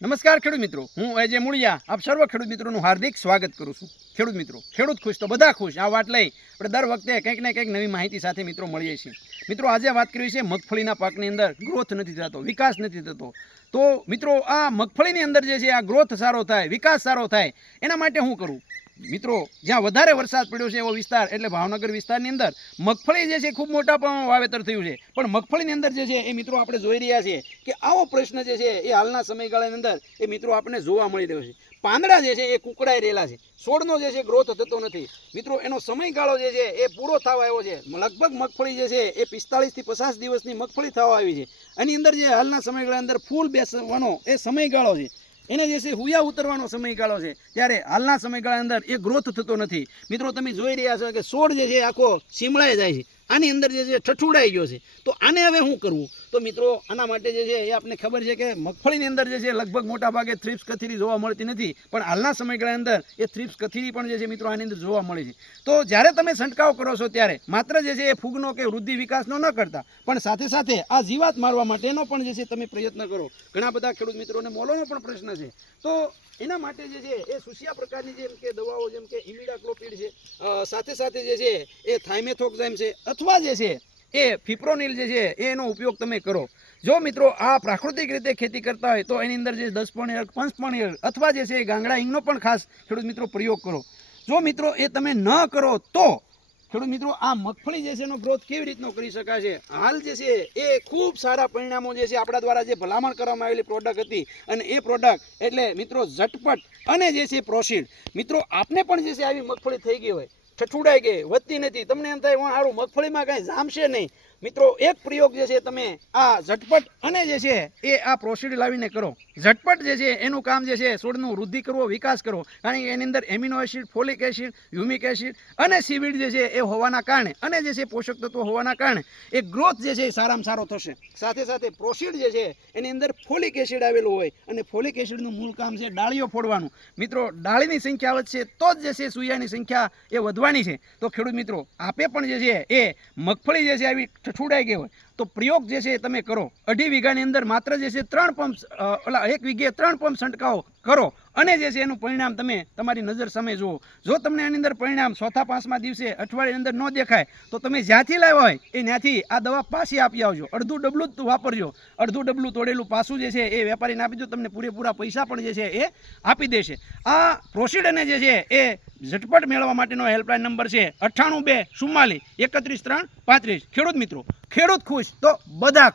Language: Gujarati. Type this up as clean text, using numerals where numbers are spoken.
નમસ્કાર ખેડૂત મિત્રો, હું અજય મુળિયા આપ સર્વ ખેડૂત મિત્રોનું હાર્દિક સ્વાગત કરું છું. ખેડૂત મિત્રો, ખેડૂત ખુશ તો બધા ખુશ. આ વાત લઈ આપણે દર વખતે કંઈક ને કંઈક નવી માહિતી સાથે મિત્રો મળીએ છીએ. મિત્રો, આજે વાત કરવી છે મગફળીના પાકની અંદર ગ્રોથ નથી થતો, વિકાસ નથી થતો. તો મિત્રો, આ મગફળીની અંદર જે છે આ ગ્રોથ સારો થાય, વિકાસ સારો થાય, એના માટે શું કરવું? મિત્રો, જ્યાં વધારે વરસાદ પડ્યો છે એવો વિસ્તાર એટલે ભાવનગર વિસ્તારની અંદર મગફળી જે છે ખૂબ મોટા પ્રમાણમાં વાવેતર થયું છે. પણ મગફળીની અંદર જે છે એ મિત્રો આપણે જોઈ રહ્યા છીએ કે આવો પ્રશ્ન જે છે એ હાલના સમયગાળાની અંદર એ મિત્રો આપણને જોવા મળી રહ્યો છે. પાંદડા જે છે એ કુકડાઈ રહેલા છે, છોડનો જે છે ગ્રોથ થતો નથી. મિત્રો, એનો સમયગાળો જે છે એ પૂરો થવા આવ્યો છે. લગભગ મગફળી જે છે એ 45 થી 50 દિવસની મગફળી થવા આવી છે. એની અંદર જે હાલના સમયગાળાની અંદર ફૂલ બેસવાનો એ સમયગાળો છે, એને જે છે હુયા ઉતરવાનો સમયગાળો છે, ત્યારે હાલના સમયગાળાની અંદર એ ગ્રોથ થતો નથી. મિત્રો, તમે જોઈ રહ્યા છો કે છોડ જે છે આખો સીમળાઈ જાય છે, આની અંદર જે છે ઠઠુડાઈ ગયો છે. તો આને હવે શું કરવું? તો મિત્રો, આના માટે જે છે એ આપણને ખબર છે કે મગફળીની અંદર જે છે લગભગ મોટા ભાગે થ્રિપ્સ કથીરી જોવા મળતી નથી, પણ હાલના સમયગાળાની અંદર એ થ્રિપ્સ કથીરી પણ જે છે મિત્રો આની અંદર જોવા મળે છે. તો જ્યારે તમે છંટકાવ કરો છો ત્યારે માત્ર જે છે એ ફૂગનો કે વૃદ્ધિ વિકાસનો ન કરતા, પણ સાથે સાથે આ જીવાત મારવા માટેનો પણ જે છે તમે પ્રયત્ન કરો. ઘણા બધા ખેડૂત મિત્રોને મોલોનો પણ પ્રશ્ન છે. તો એના માટે જે છે એ સુસિયા પ્રકારની જેમ કે દવાઓ જેમ કે ઇમિડાક્લોપિડ છે, સાથે સાથે જે છે એ થાઇમેથોક્સામ છે, અથવા જે છે એ ફિપ્રોનિલ જે છે એનો ઉપયોગ તમે કરો. જો મિત્રો આ પ્રાકૃતિક રીતે ખેતી કરતા હોય તો એની અંદર જે 10 પંચપણિયર અથવા જે છે ગાંગડા હિંગનો પણ ખાસ ખેડૂત મિત્રો પ્રયોગ કરો. જો મિત્રો એ તમે ન કરો તો ખેડૂત મિત્રો આ મગફળી જે છે એનો ગ્રોથ કેવી રીતનો કરી શકાય છે? હાલ જે છે એ ખૂબ સારા પરિણામો જે છે આપણા દ્વારા જે ભલામણ કરવામાં આવેલી પ્રોડક્ટ હતી, અને એ પ્રોડક્ટ એટલે મિત્રો ઝટપટ અને જે છે પ્રોસીડ. મિત્રો, આપને પણ જે છે આવી મગફળી થઈ ગઈ હોય, ઠઠુડાઈ ગઈ, વધતી નથી, તમને એમ થાય સારું મગફળીમાં કાંઈ જામશે નહીં. મિત્રો, એક પ્રયોગ જે છે તમે આ ઝટપટ અને જે છે એ આ પ્રોસીડ લાવીને કરો. ઝટપટ જે છે એનું કામ જે છે છોડનું વૃદ્ધિ કરવો, વિકાસ કરવો, કારણ કે એની અંદર amino acid, folic acid, humic acid અને સીવીડ જે છે એ હોવાના કારણે અને જે છે પોષક તત્વો હોવાના કારણે એ ગ્રોથ જે છે એ સારામાં સારો થશે. સાથે સાથે પ્રોસીડ જે છે એની અંદર ફોલિક એસિડ આવેલું હોય, અને ફોલિક એસિડનું મૂળ કામ છે ડાળીઓ ફોડવાનું. મિત્રો, ડાળીની સંખ્યા વધશે તો જ જે છે સૂયાની સંખ્યા એ વધવાની છે. તો ખેડૂત મિત્રો, આપે પણ જે છે એ મગફળી જે છે આવી ઠઠુડાઈ ગઈ હોય તો પ્રયોગ જે છે તમે કરો. 2.5 વીઘાની અંદર માત્ર જે છે 3 પંપ 1 વીઘે 3 પંપ છંટકાવ કરો, અને જે છે એનું પરિણામ તમે તમારી નજર સામે જુઓ. જો તમને એની અંદર પરિણામ 4થા 5મા દિવસે અઠવાડિયાની અંદર ન દેખાય તો તમે જ્યાંથી લાવ્યા હોય એ ત્યાંથી આ દવા પાછી આપી આવજો. અડધું ડબલું જ વાપરજો. અડધું ડબલું તોડેલું પાછું જે છે એ વેપારીને આપી દો, તમને પૂરેપૂરા પૈસા પણ જે છે એ આપી દેશે. આ પ્રોસીડ અને જે છે એ ઝટપટ મેળવવા માટેનો હેલ્પલાઇન નંબર છે 98 2 44 31 3 35. ખેડૂત મિત્રો, ખેડૂત ખુશ તો બધા ખુશ.